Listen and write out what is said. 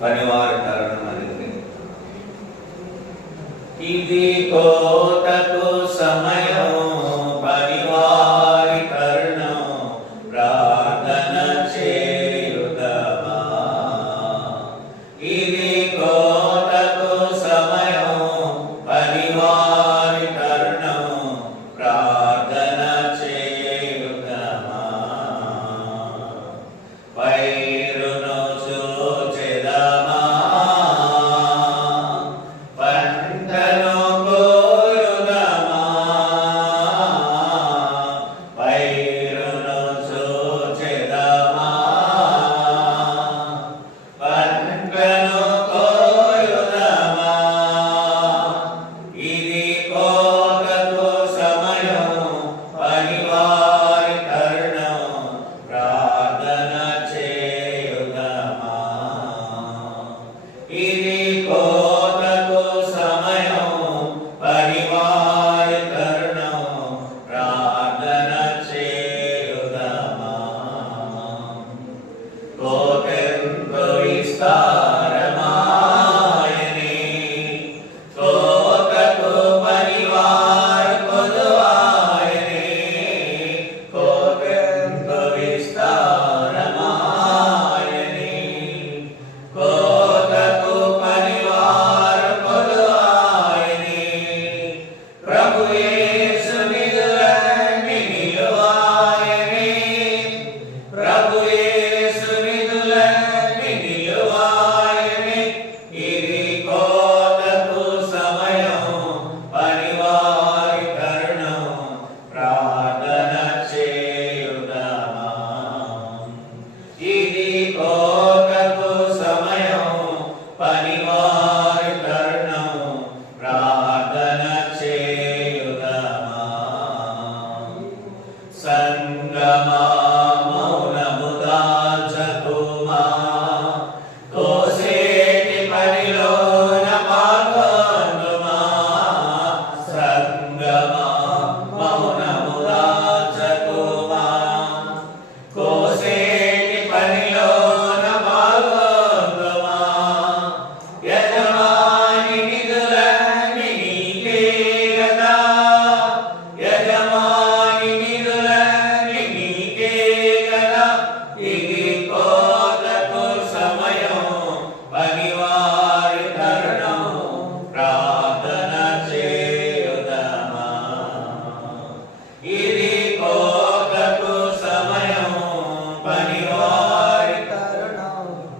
పనివారు తరుణం అనేది ఇది కోతకు సమయం Amen. Sangama